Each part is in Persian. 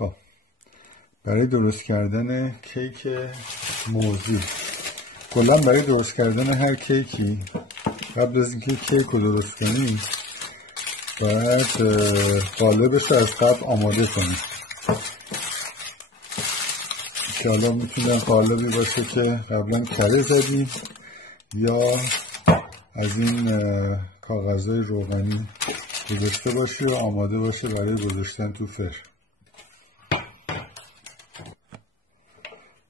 خب برای درست کردن کیک موزی، کلا برای درست کردن هر کیکی قبل از اینکه کیک رو درست کنی باید قالبش رو از قبل آماده کنی که حالا میتونه قالبی باشه که قبلا کره زدی یا از این کاغذهای روغنی گذاشته باشی و آماده باشه برای گذاشتن تو فر.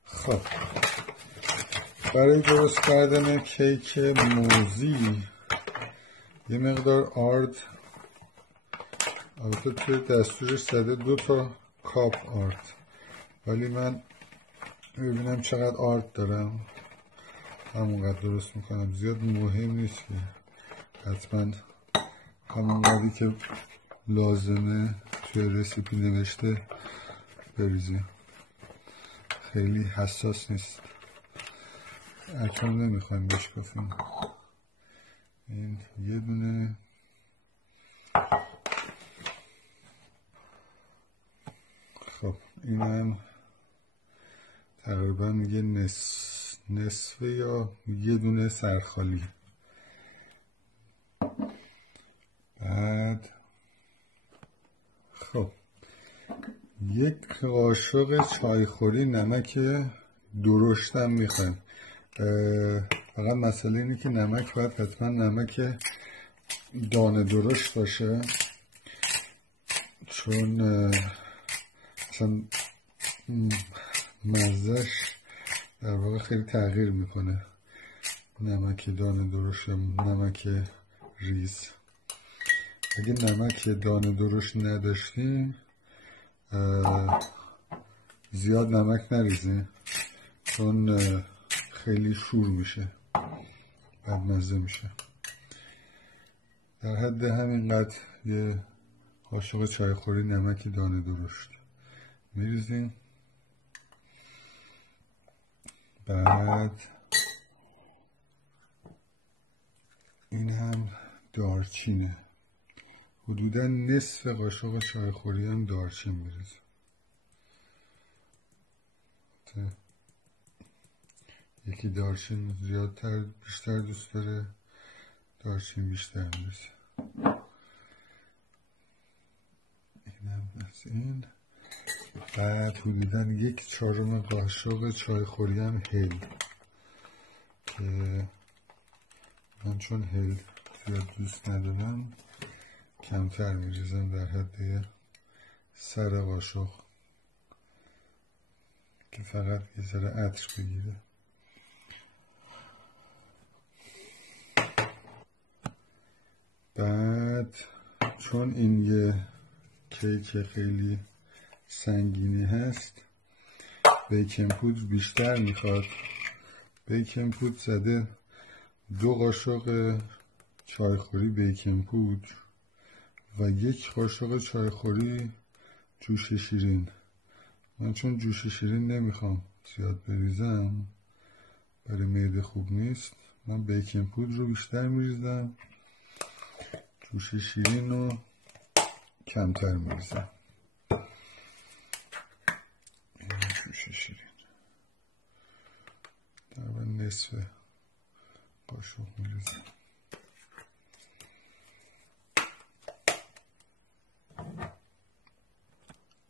خب برای درست کردن کیک موزی یه مقدار آرد، البته توی دستورش زده 2 کاپ آرد، ولی من ببینم چقدر آرد دارم همونقدر درست میکنم. زیاد مهم نیست که حتما همونقدری که لازمه توی رسیپی نوشته بریزیم، خیلی حساس نیست، اکنون نمیخوایم بشکافیم. این یه دونه، خب اینم تقریبا یه نصفه یا یه دونه سرخالی. بعد خب یک قاشق چایخوری نمک درشتم میخوایم. فقط مسئله اینه که نمک باید حتما نمک دانه درشت باشه، چون اصلا مزهش در واقع خیلی تغییر میکنه نمک دانه درشت یا نمک ریز. اگه نمک دانه درشت نداشتیم زیاد نمک نریزیم چون خیلی شور میشه، بد مزه میشه. در حد همینقدر یه قاشق چایخوری نمک دانه درشت میریزیم. بعد این هم دارچینه، حدودا نصف قاشق چایخوری هم دارچین میریزیم. یکی دارچین بیشتر دوست داره، دارچین بیشتر میریزیم. اینم از این. بعد حدودا 1/4 قاشق چایخوری هم هل، که من چون هل زیاد دوست ندارم کمتر میریزم، در حد سر قاشق که فقط یه ذره عطر بگیره. بعد چون این یه کیک خیلی سنگینی هست بیکینگ پودر بیشتر میخواد. بیکینگ پودر زده 2 قاشق چایخوری بیکینگ پودر و 1 قاشق چایخوری جوش شیرین. من چون جوش شیرین نمیخوام زیاد بریزم، برای معده خوب نیست، من بیکینگ پودر رو بیشتر میریزم، جوش شیرین رو کمتر میریزم. جوش شیرین تقریبا نصف قاشق میریزم.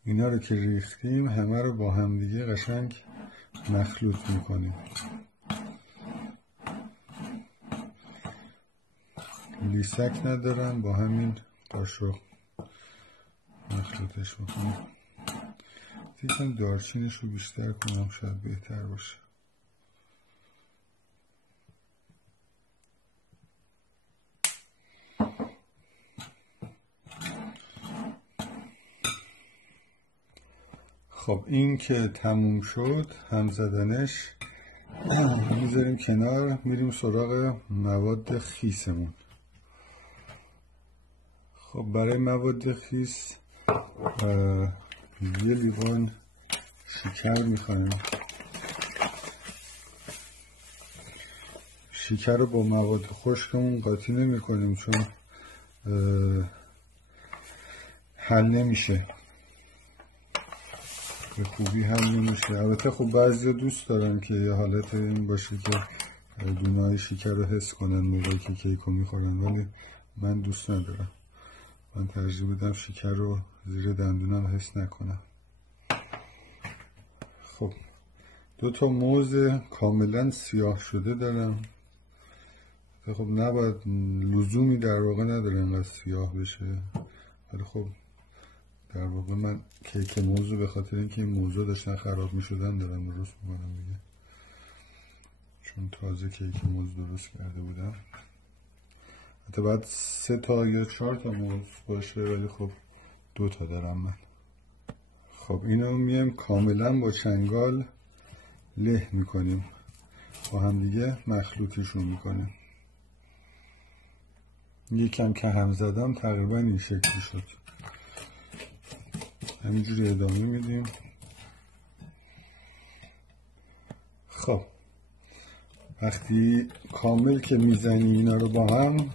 اینا رو که ریختیم همه رو با هم دیگه قشنگ مخلوط میکنیم. لیسک ندارم، با همین قاشق مخلوطش میکنیم. یکم دارچینش رو بیشتر کنم شاید بهتر باشه. خب این که تموم شد هم زدنش میذاریم کنار، میریم سراغ مواد خیسمون. خب برای مواد خیس یه لیوان شکر میخوایم. شکر رو با مواد خشکمون قاطی نمی کنیم چون حل نمیشه. به خوبی حل نمیشه. البته خب بعضی دوست دارن که یه حالت این باشه که دونه‌های شکر رو حس کنن موقعی که کیک رو میخورن، ولی من دوست ندارم. من ترجیح بدم شکر رو زیر دندونم حس نکنم. خب 2 موز کاملا سیاه شده دارم. خب نباید، لزومی در واقع نداره اینقدر سیاه بشه، ولی خب در واقع من کیک موز رو به خاطر اینکه این موزا داشتن خراب میشدن دارم درست میکنم دیگه، چون تازه کیک موز درست کرده بودم. حتی باید 3 تا یا 4 تا موز باشه، ولی خب 2 تا دارم من. خب اینو میایم کاملا با چنگال له میکنیم، با هم دیگه مخلوطشون میکنیم. یکم که هم زدم تقریبا این شکلی شد. همینجوری ادامه میدیم. خب وقتی کامل که میزنی اینا رو با هم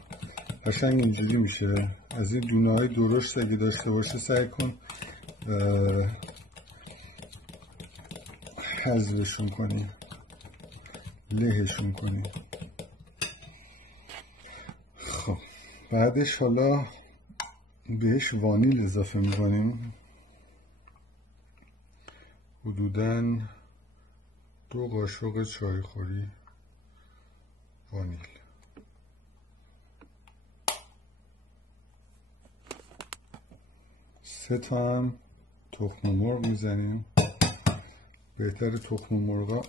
قشنگ اینجوری میشه. از این دونه های درشت اگه داشته باشه سعی کن حذفشون کنی، لهشون کنی. خب بعدش حالا بهش وانیل اضافه میکنیم، حدوداً 2 قاشق چایخوری وانیل. سه تا هم تخم مرغ میزنیم. بهتر تخم مرغا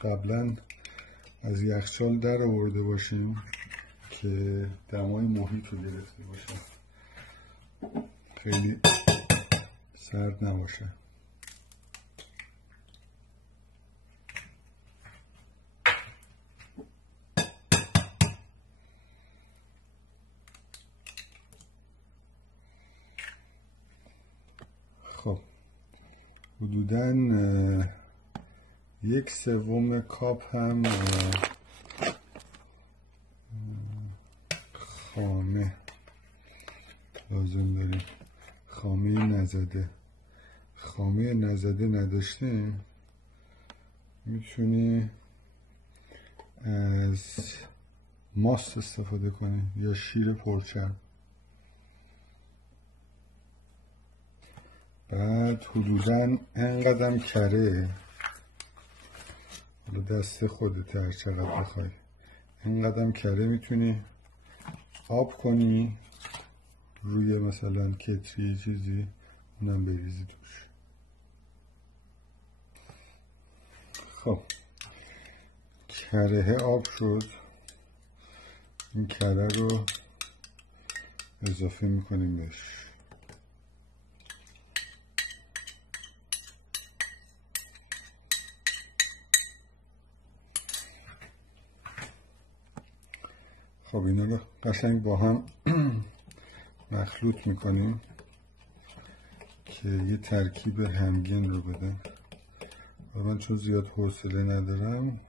قبلا از یخچال در آورده باشیم که دمای محیط رو گرفته باشه، خیلی سرد نباشه. خب حدوداً 1/3 کاپ هم خامه لازم داریم، خامه نزده. خامه نزده نداشتیم میتونی از ماست استفاده کنی یا شیر پرچرب. بعد حدوداً انقدرم کره، حالا دست خودت هر چقدر بخوای، انقدرم کره میتونی آب کنی روی مثلا کتری چیزی، اونم بریزی توش. خب کره آب شد، این کره رو اضافه میکنیم بهش. خب اینا رو قشنگ با هم مخلوط میکنیم که یه ترکیب همگن رو بده. و من چون زیاد حوصله ندارم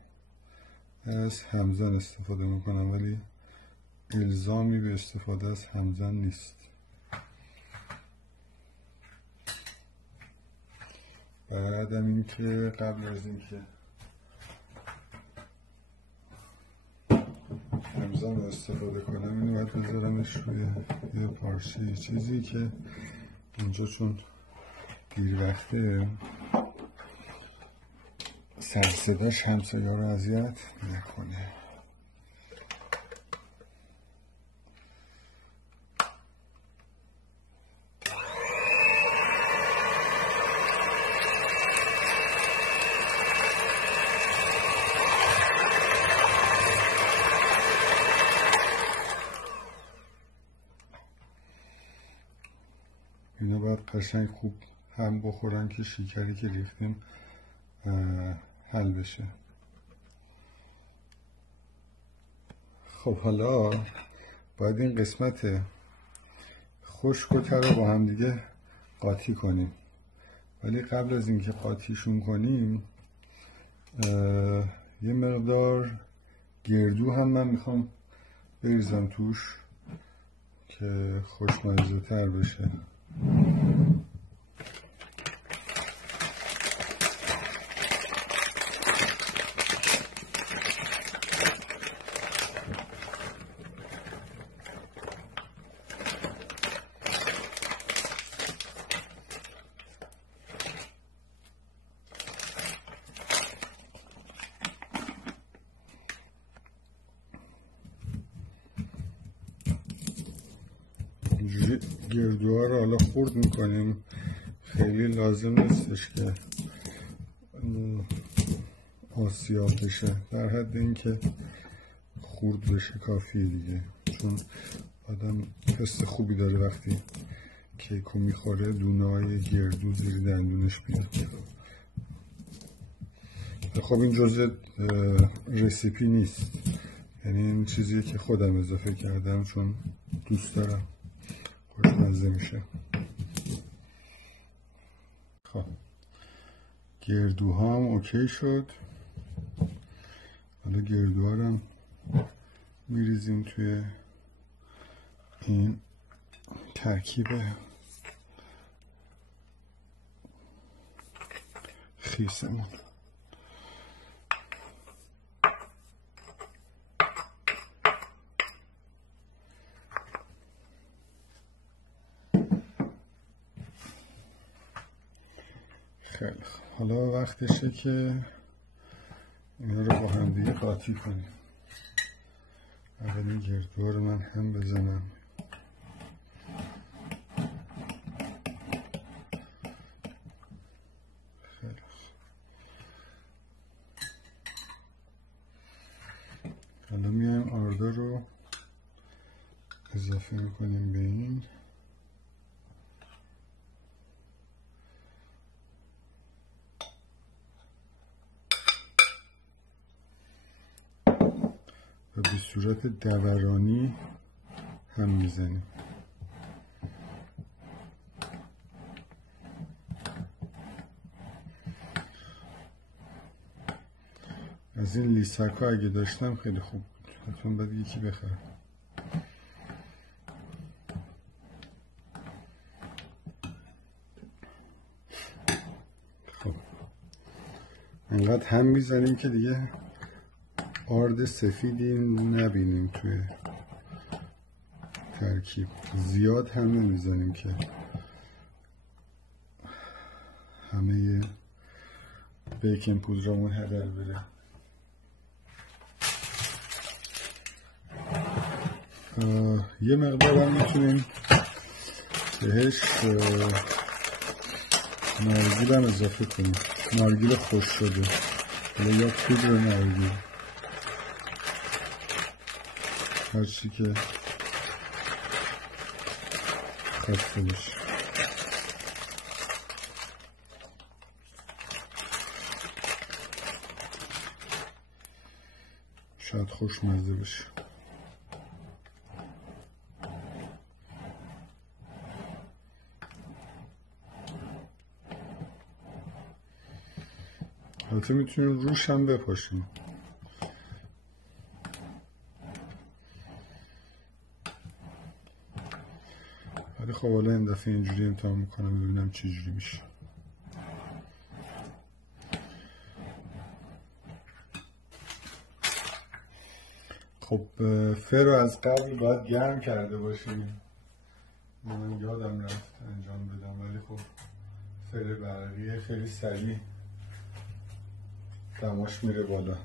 از همزن استفاده میکنم، ولی الزامی به استفاده از همزن نیست. بعدم این که قبل از این که همزن رو استفاده کنم اینو باید بذارمش روی یه پارچه چیزی که اینجا چون دیر وقته سرصداش همسایه‌ها رو اذیت نکنه. اینا باید قشنگ خوب هم بخورن که شکری که ریختیم حل بشه. خب حالا باید این قسمت خشک و تر رو با هم دیگه قاطی کنیم، ولی قبل از اینکه قاطیشون کنیم یه مقدار گردو هم من میخوام بریزم توش که خوشمزه تر بشه. گردوها رو حالا خورد میکنیم، خیلی لازم نیستش که آسیاب بشه، در حد اینکه خورد بشه کافیه دیگه، چون آدم حس خوبی داره وقتی کیکو میخوره دونه های گردو زیر دندونش بیاد. خب این جزء رسیپی نیست، یعنی این چیزیه که خودم اضافه کردم چون دوست دارم، خوشمزه میشه. خب گردوها هم اوکی شد، حالا گردوها رو هم میریزیم توی این ترکیب خیسمون. خیلی خوب، حالا وقتشه که اینا رو با هم دیگه قاطی کنیم. اول این گردوها رو من هم بزنم. خیلی خوب، حالا میایم آردا رو اضافه میکنیم به این. و به صورت دورانی هم میزنیم. از این لیسک ها اگه داشتم خیلی خوب بود، حتما باید یکی بخرم. خب انقدر هم میزنیم که دیگه آرد سفیدی نبینیم توی ترکیب، زیاد هم نمیزنیم که همه بیکینگ پودرمون هدر بره. یه مقدار هم میتونیم بهش نارگیل هم اضافه کنیم، نارگیل خوش شده یا پودر نارگیل، هرچی که خواسته باشه. شاید خوشمزه بشه. البته میتونیم روش هم بپاشیم. ولی خب حالا این دفعه اینجوری امتحان میکنم ببینم چه جوری میشه. خب فر رو از قبل باید گرم کرده باشیم، من یادم رفت انجام بدم، ولی خب فر برقیه خیلی سریع دماش میره بالا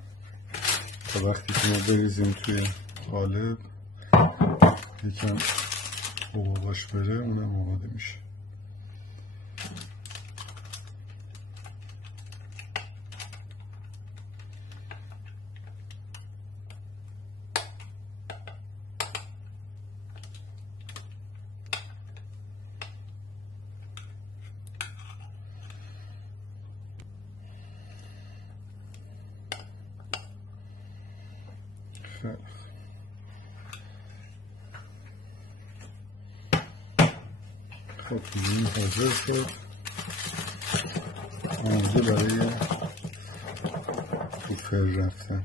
تا وقتی که ما بریزیم توی قالب یکم حباباش بره اونم آماده میشه. خب این حاضر شد، آماده برای تو فر رفتن.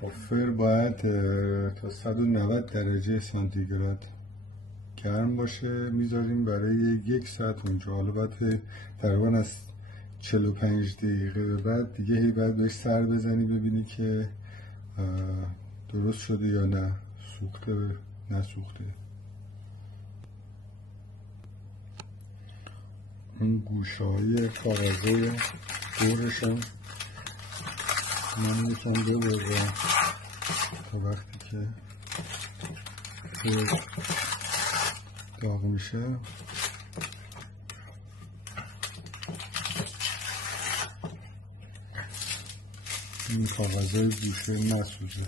خب فر باید تا 190 درجه سانتیگراد گرم باشه، میذاریم برای 1 ساعت اونجا. حالا باید تقریبا از 45 دقیقه به بعد دیگه هی باید بهش سر بزنی ببینی که درست شده یا نه، سوخته نسوخته. اون گوشه های کاغذه دورش هم من یکم ببرم تا وقتی که داغ میشه. این کاغذهای گوشه نسوزه.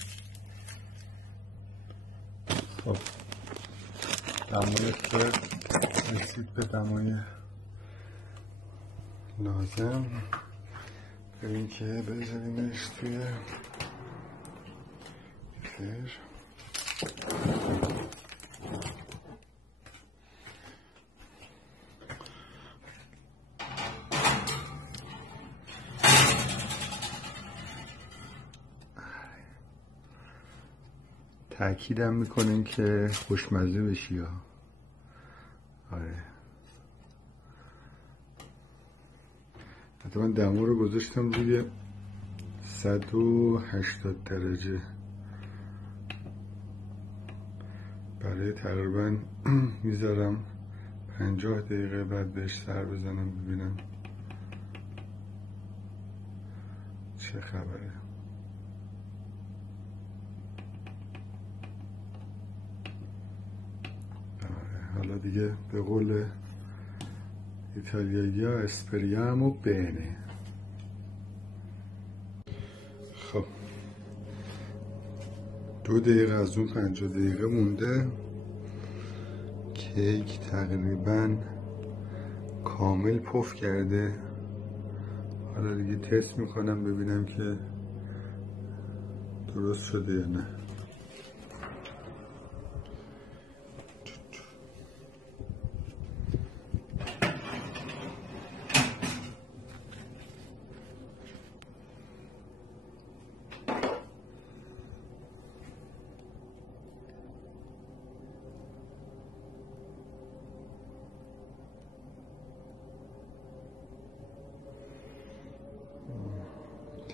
خب دمای فرد رسید به دمای لازم. بریم که بذاریمش توی فر. تأکیدم میکنن که خوشمزه بشی ها. آره حتی من دما رو گذاشتم روی 180 درجه برای تقریبا میذارم 50 دقیقه، بعد بهش سر بزنم ببینم چه خبره. حالا دیگه به قول ایتالیایی ها اسپریامو بینه. خب 2 دقیقه از اون 50 دقیقه مونده. کیک تقریبا کامل پف کرده. حالا دیگه تست میکنم ببینم که درست شده یا نه.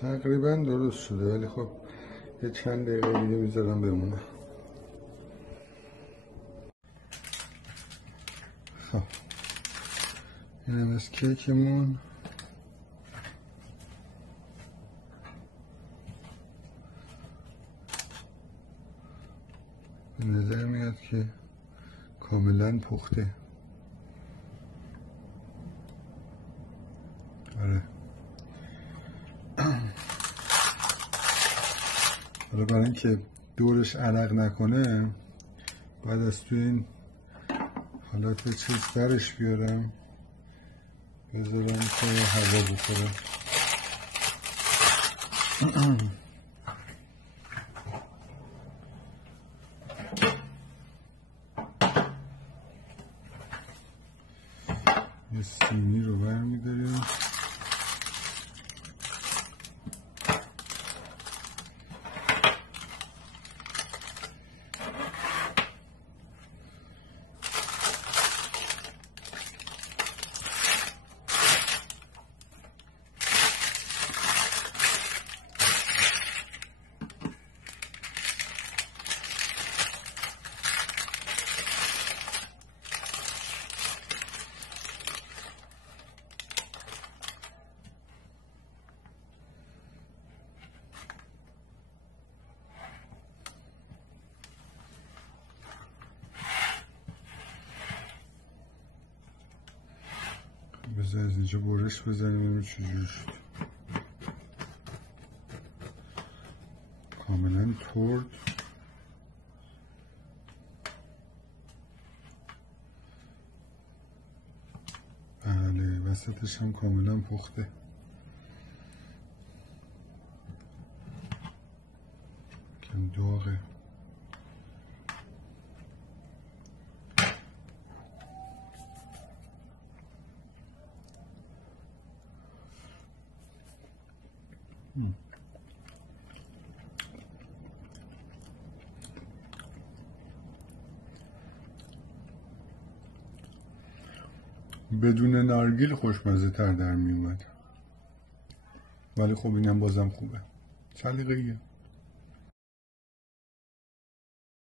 تقریبا درست شده، ولی خب یه چند دقیقه دیگه میذارم بمونه. خب اینم از کیکمون. به نظر میاد که کاملا پخته. آره حالا برای اینکه دورش عرق نکنه باید از توی این حالت چیز درش بیارم، بذارم که هوا بخوره. یه سینی رو برمیداریم. بذار از اینجا برش بزنیم ببینیم چجوری شد. کاملا ترد. بله وسطش هم کاملا پخته. کم داغه. بدون نارگیل خوشمزه تر در می اومد، ولی خب اینم بازم خوبه. سلیقه‌ایه.